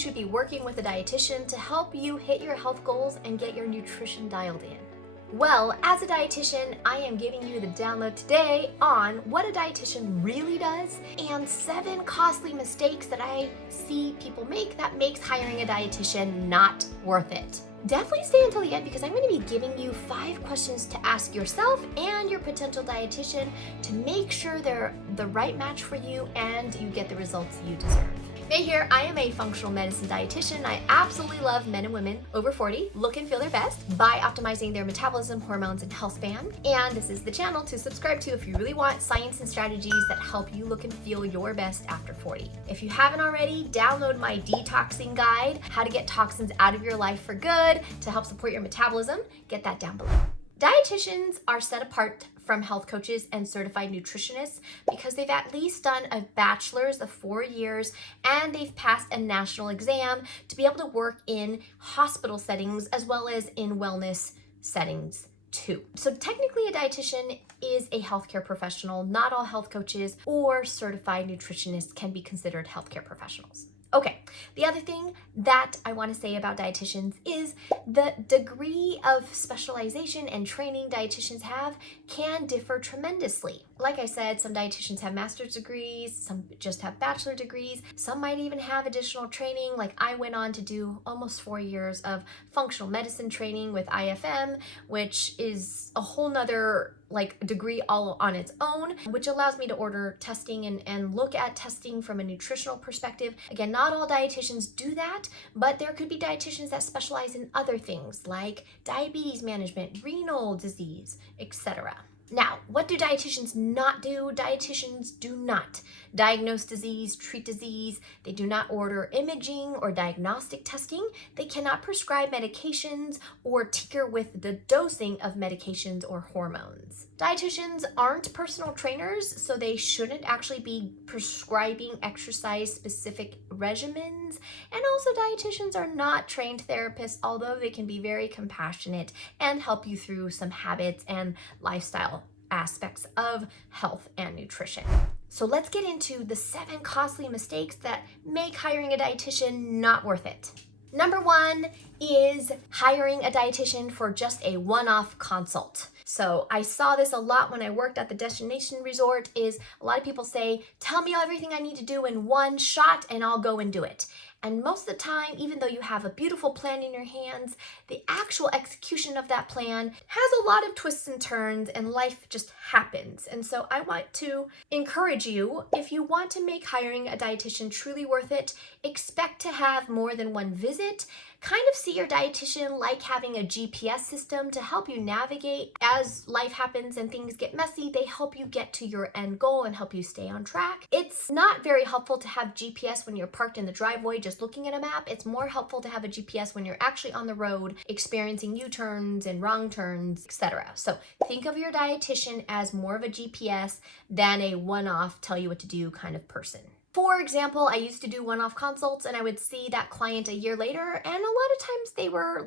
should be working with a dietitian to help you hit your health goals and get your nutrition dialed in? Well, as a dietitian, I am giving you the download today on what a dietitian really does and 7 costly mistakes that I see people make that makes hiring a dietitian not worth it. Definitely stay until the end because I'm going to be giving you 5 questions to ask yourself and your potential dietitian to make sure they're the right match for you and you get the results you deserve. May here, I am a functional medicine dietitian. I absolutely love men and women over 40 look and feel their best by optimizing their metabolism, hormones, and health span. And this is the channel to subscribe to if you really want science and strategies that help you look and feel your best after 40. If you haven't already, download my detoxing guide, how to get toxins out of your life for good to help support your metabolism. Get that down below. Dietitians are set apart from health coaches and certified nutritionists because they've at least done a bachelor's of 4 years and they've passed a national exam to be able to work in hospital settings as well as in wellness settings too. So technically a dietitian is a healthcare professional. Not all health coaches or certified nutritionists can be considered healthcare professionals. Okay, the other thing that I want to say about dietitians is the degree of specialization and training dietitians have can differ tremendously. Like I said, some dietitians have master's degrees, some just have bachelor degrees, some might even have additional training. Like I went on to do almost 4 years of functional medicine training with IFM, which is a whole nother degree all on its own, which allows me to order testing and look at testing from a nutritional perspective. Again, not all dietitians do that, but there could be dietitians that specialize in other things like diabetes management, renal disease, etc. Now, what do dietitians not do? Dietitians do not diagnose disease, treat disease. They do not order imaging or diagnostic testing. They cannot prescribe medications or tinker with the dosing of medications or hormones. Dietitians aren't personal trainers, so they shouldn't actually be prescribing exercise-specific regimens. And also, dietitians are not trained therapists, although they can be very compassionate and help you through some habits and lifestyle aspects of health and nutrition. So let's get into the 7 costly mistakes that make hiring a dietitian not worth it. Number 1 is hiring a dietitian for just a one-off consult. So I saw this a lot when I worked at the destination resort is a lot of people say, tell me everything I need to do in one shot and I'll go and do it. And most of the time, even though you have a beautiful plan in your hands, the actual execution of that plan has a lot of twists and turns and life just happens. And so I want to encourage you, if you want to make hiring a dietitian truly worth it, expect to have more than one visit. Kind of see your dietitian like having a GPS system to help you navigate as life happens and things get messy. They help you get to your end goal and help you stay on track. It's not very helpful to have GPS when you're parked in the driveway just looking at a map. It's more helpful to have a GPS when you're actually on the road experiencing U-turns and wrong turns, etc. So think of your dietitian as more of a GPS than a one-off tell you what to do kind of person. For example, I used to do one-off consults and I would see that client a year later, and a lot of times they were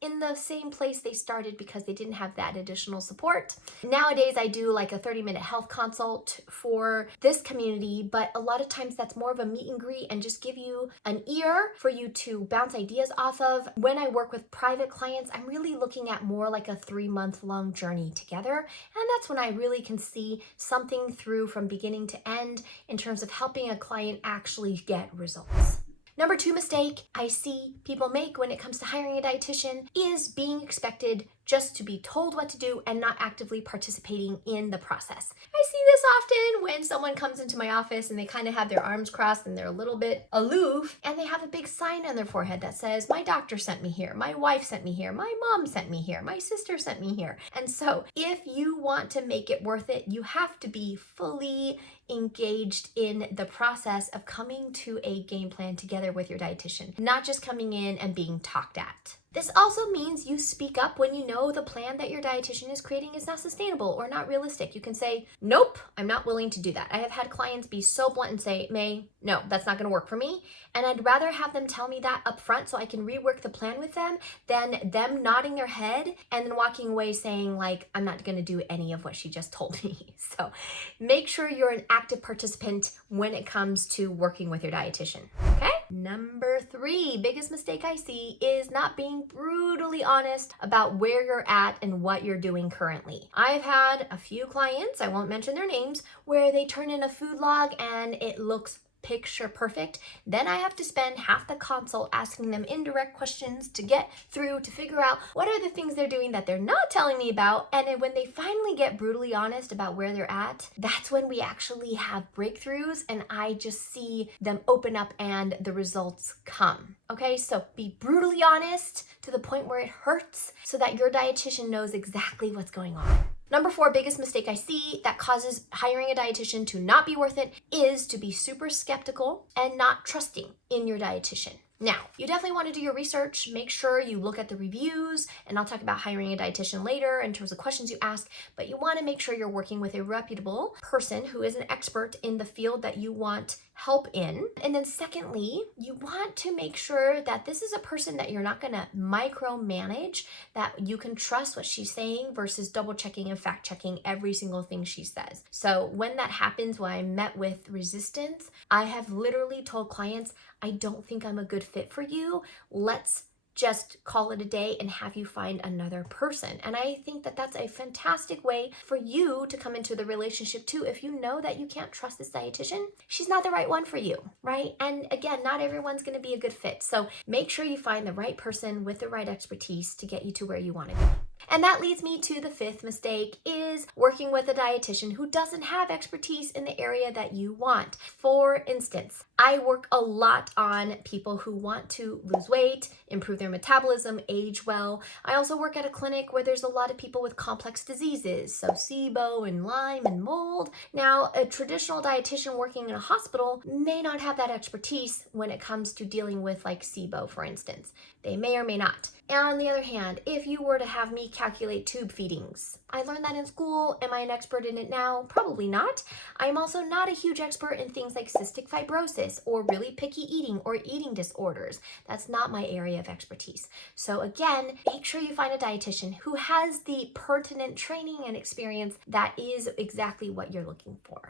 in the same place they started because they didn't have that additional support. Nowadays, I do a 30-minute health consult for this community, but a lot of times that's more of a meet and greet and just give you an ear for you to bounce ideas off of. When I work with private clients, I'm really looking at more like a 3-month-long journey together, and that's when I really can see something through from beginning to end in terms of helping a client actually get results. Number 2 mistake I see people make when it comes to hiring a dietitian is being expected just to be told what to do and not actively participating in the process. I see this often when someone comes into my office and they kind of have their arms crossed and they're a little bit aloof and they have a big sign on their forehead that says, my doctor sent me here, my wife sent me here, my mom sent me here, my sister sent me here. And so if you want to make it worth it, you have to be fully engaged in the process of coming to a game plan together with your dietitian, not just coming in and being talked at. This also means you speak up when you know the plan that your dietitian is creating is not sustainable or not realistic. You can say, nope, I'm not willing to do that. I have had clients be so blunt and say, May, no, that's not going to work for me. And I'd rather have them tell me that up front so I can rework the plan with them than them nodding their head and then walking away saying, like, I'm not going to do any of what she just told me. So make sure you're an active participant when it comes to working with your dietitian. Okay? Number 3, biggest mistake I see is not being brutally honest about where you're at and what you're doing currently. I've had a few clients, I won't mention their names, where they turn in a food log and it looks picture perfect. Then I have to spend half the consult asking them indirect questions to get through to figure out what are the things they're doing that they're not telling me about. And then when they finally get brutally honest about where they're at, that's when we actually have breakthroughs and I just see them open up and the results come. Okay, so be brutally honest to the point where it hurts so that your dietitian knows exactly what's going on. Number 4, biggest mistake I see that causes hiring a dietitian to not be worth it is to be super skeptical and not trusting in your dietitian. Now, you definitely want to do your research, make sure you look at the reviews, and I'll talk about hiring a dietitian later in terms of questions you ask, but you want to make sure you're working with a reputable person who is an expert in the field that you want help in. And then secondly, you want to make sure that this is a person that you're not going to micromanage, that you can trust what she's saying versus double checking and fact checking every single thing she says. So when that happens, when I met with resistance, I have literally told clients, I don't think I'm a good fit for you. Let's just call it a day and have you find another person. And I think that that's a fantastic way for you to come into the relationship too. If you know that you can't trust this dietitian, she's not the right one for you, right? And again, not everyone's going to be a good fit. So make sure you find the right person with the right expertise to get you to where you want to go. And that leads me to the 5th mistake is working with a dietitian who doesn't have expertise in the area that you want. For instance, I work a lot on people who want to lose weight, improve their metabolism, age well. I also work at a clinic where there's a lot of people with complex diseases, so SIBO and Lyme and mold. Now, a traditional dietitian working in a hospital may not have that expertise when it comes to dealing with like SIBO, for instance. They may or may not. And on the other hand, if you were to have me calculate tube feedings, I learned that in school. Am I an expert in it now? Probably not. I'm also not a huge expert in things like cystic fibrosis or really picky eating or eating disorders. That's not my area of expertise. So again, make sure you find a dietitian who has the pertinent training and experience that is exactly what you're looking for.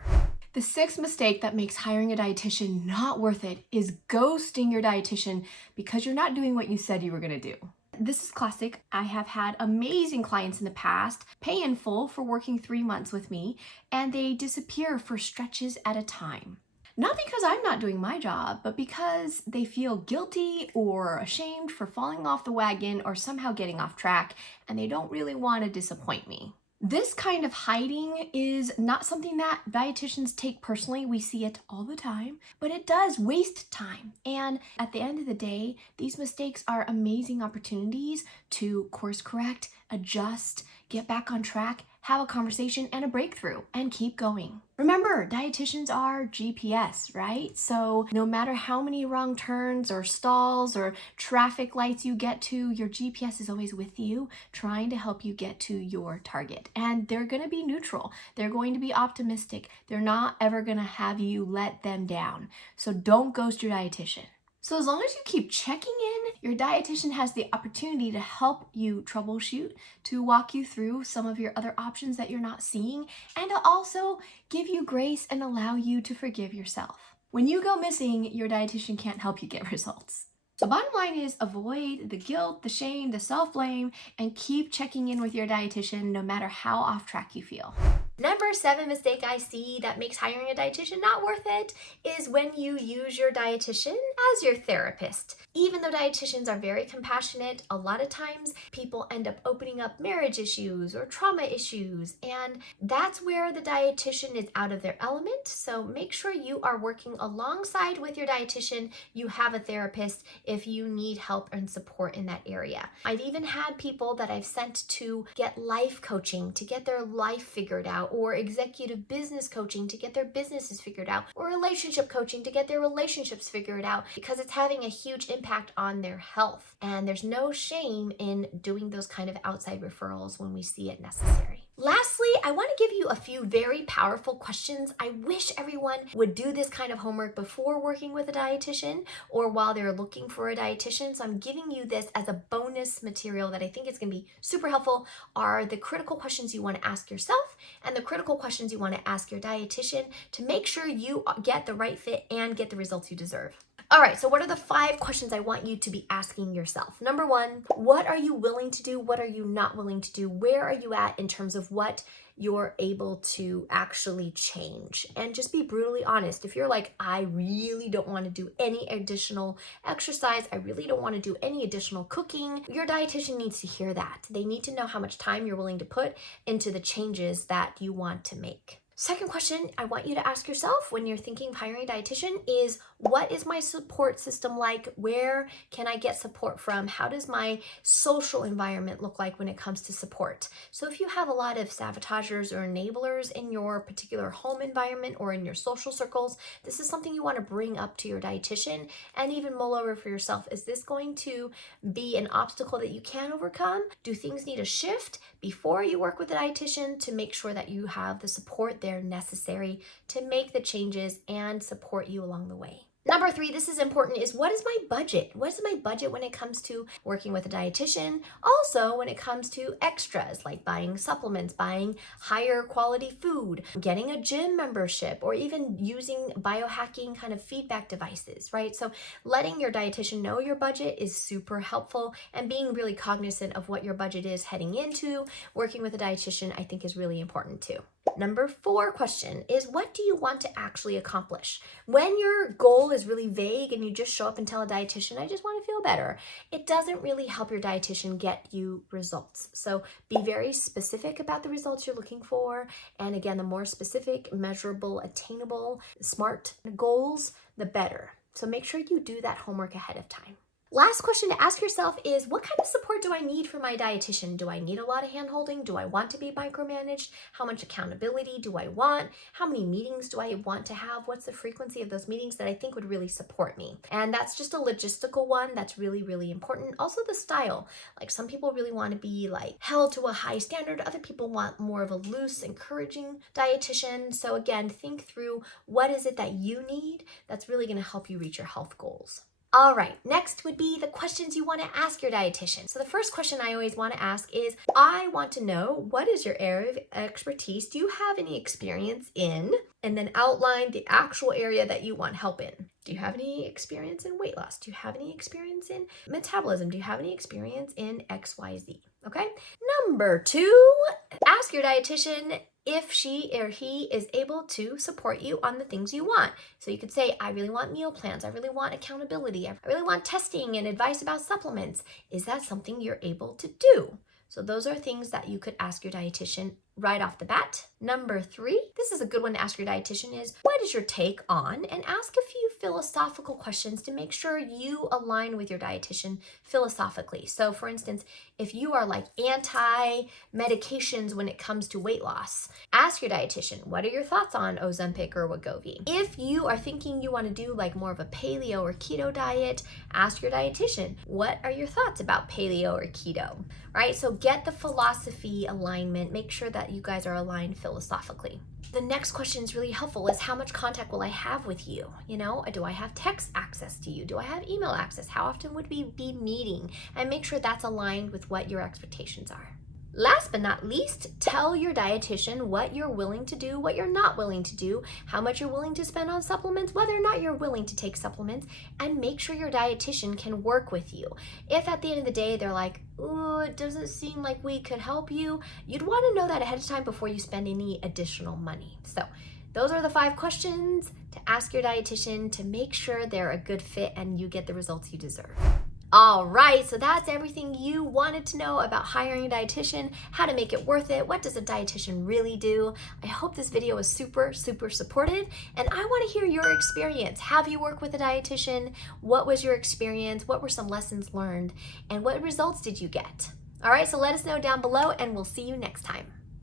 The 6th mistake that makes hiring a dietitian not worth it is ghosting your dietitian because you're not doing what you said you were going to do. This is classic. I have had amazing clients in the past pay in full for working 3 months with me, and they disappear for stretches at a time. Not because I'm not doing my job, but because they feel guilty or ashamed for falling off the wagon or somehow getting off track, and they don't really want to disappoint me. This kind of hiding is not something that dietitians take personally. We see it all the time, but it does waste time. And at the end of the day, these mistakes are amazing opportunities to course correct, adjust, get back on track, have a conversation and a breakthrough, and keep going. Remember, dietitians are GPS, right? So no matter how many wrong turns or stalls or traffic lights you get to, your GPS is always with you, trying to help you get to your target. And they're going to be neutral. They're going to be optimistic. They're not ever going to have you let them down. So don't ghost your dietitian. So as long as you keep checking in, your dietitian has the opportunity to help you troubleshoot, to walk you through some of your other options that you're not seeing, and to also give you grace and allow you to forgive yourself. When you go missing, your dietitian can't help you get results. So bottom line is avoid the guilt, the shame, the self-blame, and keep checking in with your dietitian no matter how off track you feel. Number 7 mistake I see that makes hiring a dietitian not worth it is when you use your dietitian as your therapist. Even though dietitians are very compassionate, a lot of times people end up opening up marriage issues or trauma issues, and that's where the dietitian is out of their element. So make sure you are working alongside with your dietitian. You have a therapist if you need help and support in that area. I've even had people that I've sent to get life coaching to get their life figured out out, or executive business coaching to get their businesses figured out, or relationship coaching to get their relationships figured out, because it's having a huge impact on their health. And there's no shame in doing those kind of outside referrals when we see it necessary. Lastly, I want to give you a few very powerful questions. I wish everyone would do this kind of homework before working with a dietitian or while they're looking for a dietitian. So I'm giving you this as a bonus material that I think is going to be super helpful. Are the critical questions you want to ask yourself and the critical questions you want to ask your dietitian to make sure you get the right fit and get the results you deserve. All right, so what are the 5 questions I want you to be asking yourself? Number 1, what are you willing to do? What are you not willing to do? Where are you at in terms of what you're able to actually change? And just be brutally honest. If you're like, I really don't want to do any additional exercise, I really don't want to do any additional cooking, your dietitian needs to hear that. They need to know how much time you're willing to put into the changes that you want to make. Second question I want you to ask yourself when you're thinking of hiring a dietitian is, what is my support system like? Where can I get support from? How does my social environment look like when it comes to support? So if you have a lot of sabotagers or enablers in your particular home environment or in your social circles, this is something you want to bring up to your dietitian and even mull over for yourself. Is this going to be an obstacle that you can overcome? Do things need a shift before you work with a dietitian to make sure that you have the support they're necessary to make the changes and support you along the way? Number 3, this is important, is what is my budget? What is my budget when it comes to working with a dietitian? Also, when it comes to extras like buying supplements, buying higher quality food, getting a gym membership, or even using biohacking kind of feedback devices, right? So letting your dietitian know your budget is super helpful, and being really cognizant of what your budget is heading into working with a dietitian, I think, is really important too. Number 4 question is, what do you want to actually accomplish? When your goal is really vague and you just show up and tell a dietitian, I just want to feel better, it doesn't really help your dietitian get you results. So be very specific about the results you're looking for. And again, the more specific, measurable, attainable, smart goals, the better. So make sure you do that homework ahead of time. Last question to ask yourself is, what kind of support do I need from my dietitian? Do I need a lot of hand-holding? Do I want to be micromanaged? How much accountability do I want? How many meetings do I want to have? What's the frequency of those meetings that I think would really support me? And that's just a logistical one that's really, really important. Also the style. Like, some people really want to be like held to a high standard. Other people want more of a loose, encouraging dietitian. So again, think through what is it that you need that's really going to help you reach your health goals. All right, next would be the questions you want to ask your dietitian. So the first question I always want to ask is, I want to know, what is your area of expertise? Do you have any experience in? And then outline the actual area that you want help in. Do you have any experience in weight loss? Do you have any experience in metabolism? Do you have any experience in XYZ? Okay. Number 2, ask your dietitian if she or he is able to support you on the things you want. So you could say, I really want meal plans. I really want accountability. I really want testing and advice about supplements. Is that something you're able to do? So those are things that you could ask your dietitian right off the bat. Number 3, this is a good one to ask your dietitian, is, what is your take on? And ask a few philosophical questions to make sure you align with your dietitian philosophically. So for instance, if you are like anti-medications when it comes to weight loss, ask your dietitian, what are your thoughts on Ozempic or Wegovy? If you are thinking you want to do like more of a paleo or keto diet, ask your dietitian, what are your thoughts about paleo or keto, right? So get the philosophy alignment, make sure that you guys are aligned philosophically. The next question is really helpful, is, how much contact will I have with you? You know, do I have text access to you? Do I have email access? How often would we be meeting? And make sure that's aligned with what your expectations are. Last but not least, tell your dietitian what you're willing to do, what you're not willing to do, how much you're willing to spend on supplements, whether or not you're willing to take supplements, and make sure your dietitian can work with you. If at the end of the day they're like, oh, it doesn't seem like we could help you, you'd want to know that ahead of time before you spend any additional money. So those are the 5 questions to ask your dietitian to make sure they're a good fit and you get the results you deserve. All right, so that's everything you wanted to know about hiring a dietitian, how to make it worth it, what does a dietitian really do. I hope this video was super, super supportive, and I want to hear your experience. Have you worked with a dietitian? What was your experience? What were some lessons learned? And what results did you get? All right, so let us know down below, and we'll see you next time.